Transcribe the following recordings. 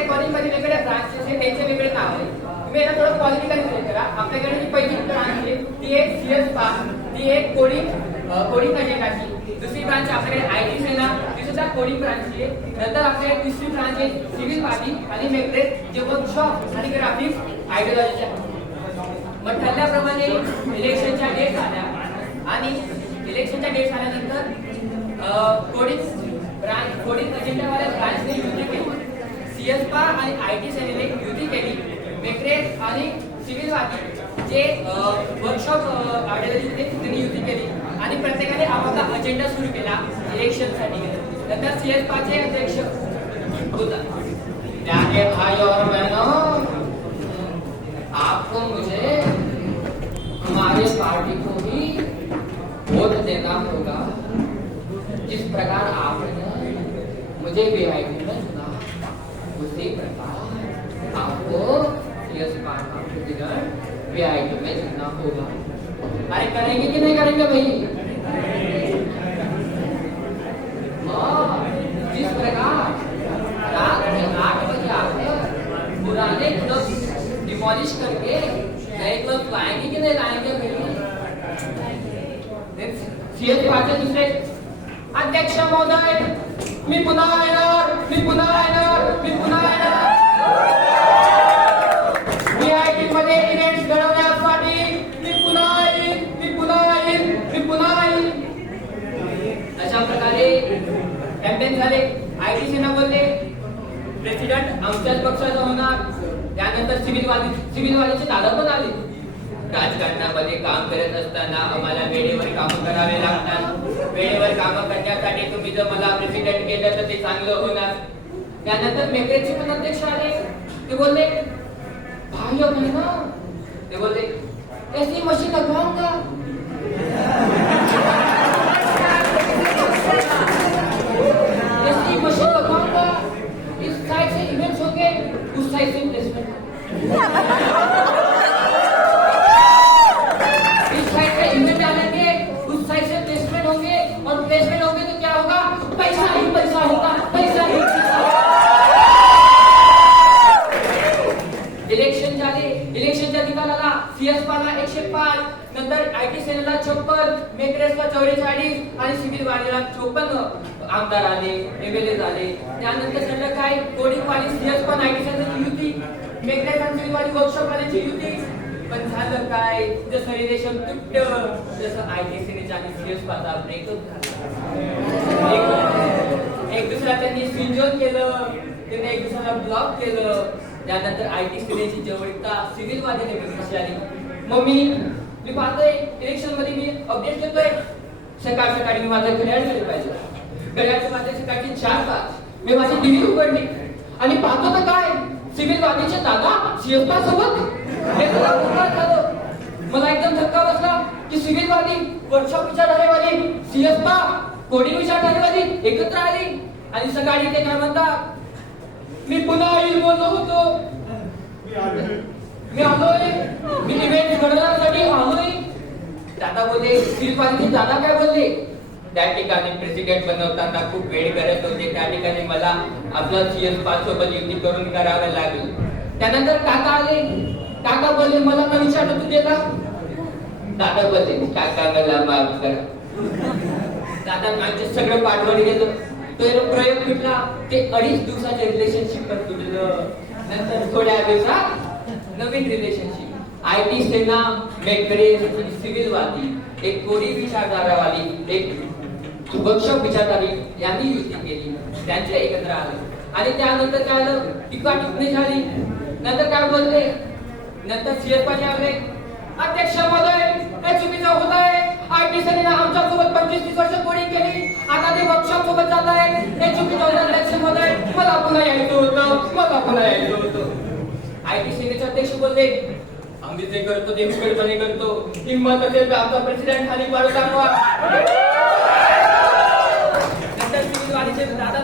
आपल्या कॉलेजमध्ये वेगवेगळ्या ब्रांचेस आहेत, त्यांचे वेगळे नाव आहे. तुम्ही याला थोडं पॉलिटिकल क्लिअर करा. आपल्याकडे जी पहिली ब्रांच आहे ती आहे CS पास, ती आहे कोडिंग अजेंडाची. दुसरी ब्रांच आपल्याकडे IT सेना, ती सुद्धा कोडिंग ब्रांचची आहे. नंतर आपल्याकडे तिसरी ब्रांच आहे सिव्हिल वादी आणि मेट्रेस, जे वर्कशॉप आणि ग्राफिक्स आयडिओलॉजीचे आहे. मग ठरल्याप्रमाणे इलेक्शनच्या डेट झाल्या आणि इलेक्शनच्या डेट झाल्यानंतर कोडिंग अजेंडावाल्या ब्रांचने युती केली. CS पा आणि IT सेनेने युती केली. मेट्रेस आणि सिव्हिल वादी जे वर्कशॉप आयडिओलॉजी त्यांनी युती केली आणि प्रत्येकाने आपापला अजेंडा सुरू केला इलेक्शनसाठी. नंतर CS पाचे अध्यक्ष बोला, प्यारे भाई और बहनों, आपको मुझे हमारे पार्टी को ही वोट देना होगा. जिस प्रकार आपने मुझे VIP में चुना, उसी प्रकार आपको CS पार्टी को टिकट VIP में चुनना होगा. अरे करेंगे कि नहीं करेंगे भाई? जिस प्रकार रात में 8 बजे आकर पुराने क्लब डिमोलिश करके नए क्लब लाएंगे कि नहीं लाएंगे भाई? CS पार्टी दूसरे अध्यक्ष महोदय, मी पुन्हा येणार. VIP मध्ये इव्हेंट्स घडवण्यासाठी मी पुन्हा येईन. अशा प्रकारे कॅम्पेन झाले. IT सेना बोलले प्रेसिडेंट आमच्याच पक्षाचा होणार. त्यानंतर सिव्हिल वादीचे दादा पण आले. राजकारणामध्ये काम करत असताना आम्हाला वेळेवर काम करावे लागतात. वेळेवर काम करण्यासाठी तुम्ही जर मला प्रेसिडेंट केलं तर ते चांगलं होणार. त्यानंतर मेट्रेसचे पण अध्यक्ष आले. ते बोलले भाई और बहनों, ते बोलले ऐसी मशीन लगवाऊंगा. ऐसी मशीन लगवाऊंगा, इस साइड से इवेंट्स होंगे, उस साइड से प्लेसमेंट. इस साइड से इवेंट डालेंगे, उस साइड से प्लेसमेंट होंगे, और प्लेसमेंट होंगे तो क्या होगा? पैसा ही पैसा होगा. इलेक्शनच्या निकालाला CS पाला 105, नंतर IT सेनेला 56, मेट्रेसला 44 आणि सिव्हिल वादीला 54 आमदार आले, MLA झाले. त्यानंतर सगळं काय कोडिंग वाली CS पण IT सेनेची युती, मेट्रेस आणि सिव्हिल वादी वर्कशॉप वालीची युती. पण झालं काय? जसं रिलेशन तुटलं तसं IT सेनेच्या आणि CS पाचा ब्रेकअप झाला. एक दुसरा त्यांनी स्विंजोन केलं, त्यांनी एक दुसऱ्याला ब्लॉक केलं. त्यानंतर IT सेनेची जवळीकता सिव्हिल वादीने कशी आली. मग मी पाहतोय इलेक्शन मध्ये मी अपडेट घेतोय. सकाळी मी माझं घड्याळ केलं पाहिजे. घड्याळचे माझे सकाळची 4:05 मी माझी टीव्ही उघडली आणि पाहतो तर काय सिव्हिल वादीचे दादा CS पा सोबत. मला एकदम धक्का बसला की सिव्हिल वादी वर्कशॉप विचारधारेवादी, CS पा कोडिंग विचारधारेवादी एकत्र आली. आणि सकाळी ते काय म्हणतात, मी पुन्हा येईल बोललो होतो, मी आलोय, मी इव्हेंट घडवण्यासाठी आलोय. दादा बोलले सिव्हिल वादीचे दादा काय बोलले, त्या ठिकाणी प्रेसिडेंट बनवताना खूप वेळ करत होते. त्या ठिकाणी मला आपला CS पास सोबत युती करून करावं लागेल. त्यानंतर काका आले. काका बोलले मला न विचारलं तू देता. दादा बोलले काका मला माफ करा. दादा माझं सगळं पाठवून गेलं. प्रयोग कुठला ते 2.5 दिवसाच्या रिलेशनशिप पण तुटलं. नंतर थोड्या दिवसात नवीन रिलेशनशिप. IT सेना, मेट्रेस, सिव्हिल वादी, एक कोडिंग विचारधारावाली, एक वर्कशॉप विचारधारी यांनी युती केली. त्यांचे एकत्र आले आणि त्यानंतर काय झालं, टीका टिप्पणी झाली. नंतर काय बोलले, नंतर CS पाटील आले. अध्यक्ष महोदय, हे चुकीचं होत आहे. IT सेनेने आमच्या सोबत 25-30 वर्ष कोडिंग केली, आता ते वर्कशॉप सोबत जात आहे. हे चुकीचं होतं अध्यक्ष महोदय. मला पुन्हा यायचं होतं. IT सेनेचे अध्यक्ष बोलले आम्ही जे करतो ते उघडपणे करतो. हिंमत असेल तर आमचा प्रेसिडेंट खाली पाडू दाखवा. नंतर सिव्हिल वादीचे दादा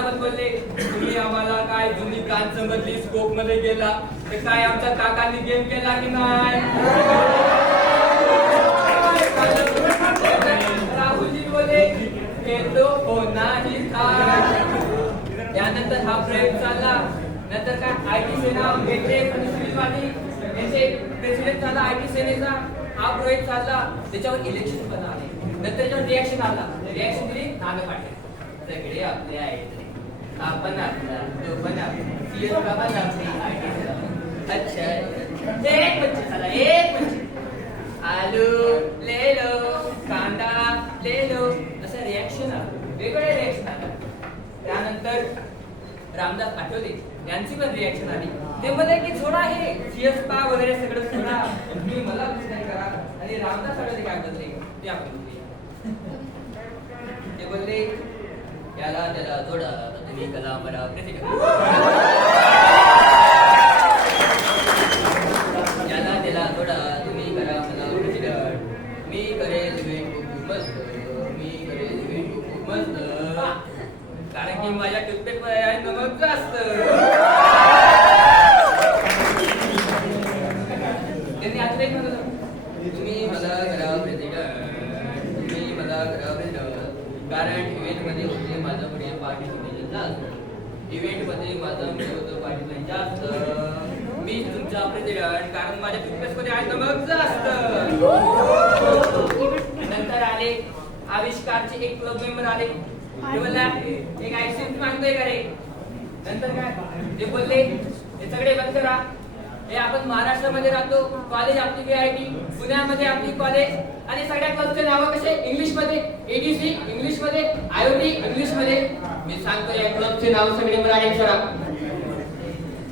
पण बोलले तुम्ही आम्हाला काय जुनी ब्रांच समजली, स्कोप मध्ये गेला तर काय आमच्या काकांनी गेम केला की नाही. राहुलजी बोले ये तो होना ही था. त्यानंतर हा प्रयोग चालला. नंतर काय आयटी सेना मेट्रे आणि सिव्हिलवादी यांचे प्रेसिडेंट झाला आयटी सेनेचा. हा प्रयोग चालला. त्याच्यावर इलेक्शन पण आले. नंतर त्याच्यावर रिॲक्शन आला. रिॲक्शन दिली नाना पाटील. सगळे आपले आहेत. आपण आपला तो पण आपला सीएस बाबा आपली आयटी सेना. अच्छा एक बच्चे झाला एक बच्चे. आलू ले लो कांदा ले लो असं रिॲक्शन आलं. वेगवेगळे रिॲक्शन आलं. त्यानंतर रामदास आठवले यांची पण रिॲक्शन आली. ते म्हणे की सोडा हे सीएस पा वगैरे सगळं सोडा, तुम्ही मला काय करा. आणि रामदास आठवले काय बोलले ते आपण बोलूया. ते बोलले याला त्याला जोडा तुम्ही कलामला प्रेसिडेंट. याला त्याला जोडा तुम्ही करा मला प्रेसिडेंट. मी करेल खूप मस्त. मी करेल खूप मस्त. कारण की माझ्या टूथपेस्ट मध्ये आहे नमक जास्त. त्यांनी आता एक म्हणलं तुम्ही मला करा प्रेसिडेंट. तुम्ही मला करा प्रेसिडेंट. कारण इव्हेंट मध्ये होते माझं पुढे पार्टिसिपेशन जास्त. इव्हेंट मध्ये माझं होतं पार्टिसिपेशन जास्त. मी तुमचा प्रेसिडेंट कारण माझ्या टूथपेस्ट मध्ये आहे नमक जास्त. नंतर आले आविष्कारचे एक क्लब मेंबर आले. ते बोलला एक आईस्क्रीम मागतोय का रे. नंतर काय ते बोलले हे सगळे बंद करा. हे आपण महाराष्ट्रामध्ये राहतो. कॉलेज आपली VIT. पुण्यामध्ये आपली कॉलेज. आणि सगळ्या क्लबचे नाव कसे इंग्लिश मध्ये. ADC इंग्लिश मध्ये. IOT इंग्लिश मध्ये. मी सांगतो या क्लबचे नाव सगळे मराठी करा.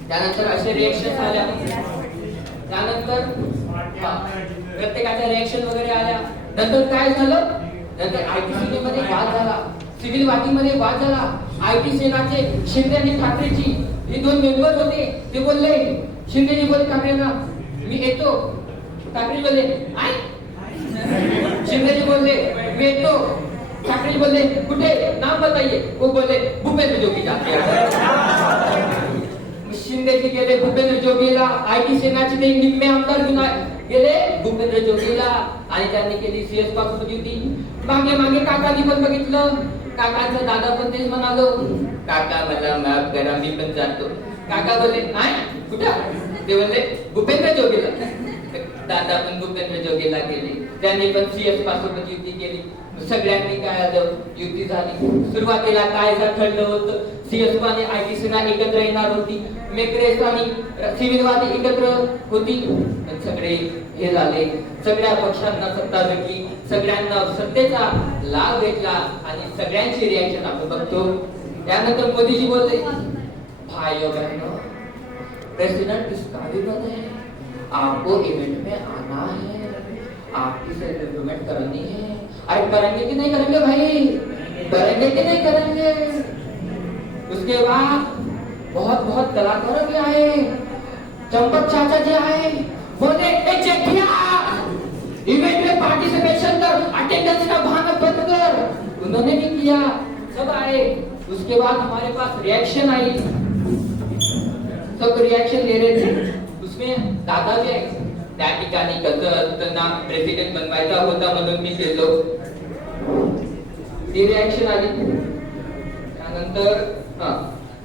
त्यानंतर असे रिएक्शन आल्या. त्यानंतर प्रत्येकाच्या रिएक्शन वगैरे आल्या. नंतर काय झालं. नंतर ITC मध्ये वाद झाला. सिव्हिलवादीमध्ये वाद झाला. आयटी सेनाचे शिंदे आणि ठाकरेची हे दोन मेंबर होते. ते बोलले शिंदेजी बोलले ठाकरेंना मी येतो. ठाकरे बोलले आय. शिंदेजी बोलले मी येतो. ठाकरे बोलले कुठे नाम बताइए. वो बोलले भूपेंद्र जोगी जाते हैं. शिंदेजी गेले भूपेंद्र जोगीला. आयटी सेनाचे ते निम्मे आमदार घेऊन गेले भूपेंद्र जोगीला. आणि त्यांनी केली सीएस पासून होती. मागे मागे काकांनी पण बघितलं. काकांचा दादा पण तेच म्हणालो काका मला माफ करा मी पण जातो. काका बोलले नाही कुठं. ते बोलले भूपेंद्र जोगीला. दादा पण भूपेंद्र जोगीला गेले. त्यांनी पण सीएस पासून युती केली. सगळ्यांनी काय आलं युती झाली. सुरुवातीला काय ठरलं होतं सीएस आणि आयटी सेना एकत्र येणार होती. मेक्रेस आणि सिव्हिलवादी एकत्र होती. पण सगळे हे झाले. सगळ्या पक्षांना सत्ता भेटली. सगळ्यांना सत्तेचा लाभ भेटला. आणि सगळ्यांची रिॲक्शन आपण बघतो. त्यानंतर मोदीजी बोलले भाइयों बहनों प्रेसिडेंट इस काबिलियत है. आपको इवेंट में आना है. आपकी सेलिब्रेट करनी है. अरे करेंगे कि नहीं करेंगे भाई. करेंगे कि नहीं करेंगे. उसके बाद बहुत बहुत कलाकार भी आए. चंपक चाचा जी आए. बोले चेक किया इवेंट में पार्टिसिपेशन कर अटेंडेंस का बहाना बंद कर. उन्होंने भी किया. सब आए. उसके बाद हमारे pass reaction I. Sub reaction ले रहे थे. उसमें दादा भी आए. त्या ठिकाणी कसं ना प्रेसिडेंट बनवायचा होता म्हणून मी गेलो. ती रिएक्शन आली.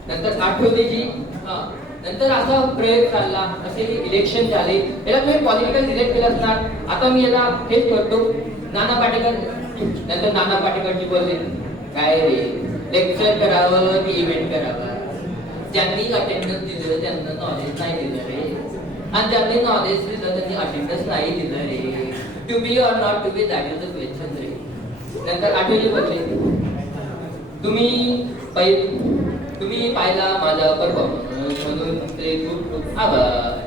नंतर आठवलेजी नंतर असा प्रयोग चालला. असे इलेक्शन झाले. याला तुम्ही पॉलिटिकल रिलेट केलं असणार. आता मी याला हेच करतो. नाना पाटेकर. नंतर नाना पाटेकरजी बोलले काय रे लेक्चर करावं की इव्हेंट करावं. ज्यांनी अटेंडन्स दिलं त्यांना नॉलेज नाही दिलं रे. आणि ज्यांनी नॉलेज दिलं त्यांनी अटेंडन्स नाही दिलं रे. To be or not to be that is the question रे. नंतर आठवले बोलले तुम्ही पाहिला माझा परफॉर्मन्स म्हणून तुमचे खूप खूप आभार.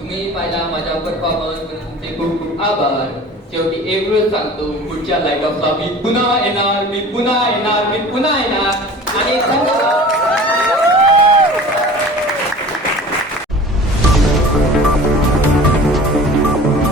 तुम्ही पाहिला माझा परफॉर्मन्स म्हणून तुमचे खूप खूप आभार. शेवटी एक वेळ सांगतो पुढच्या लाईट ऑफला मी पुन्हा येणार. मी पुन्हा येणार. मी पुन्हा येणार. आणि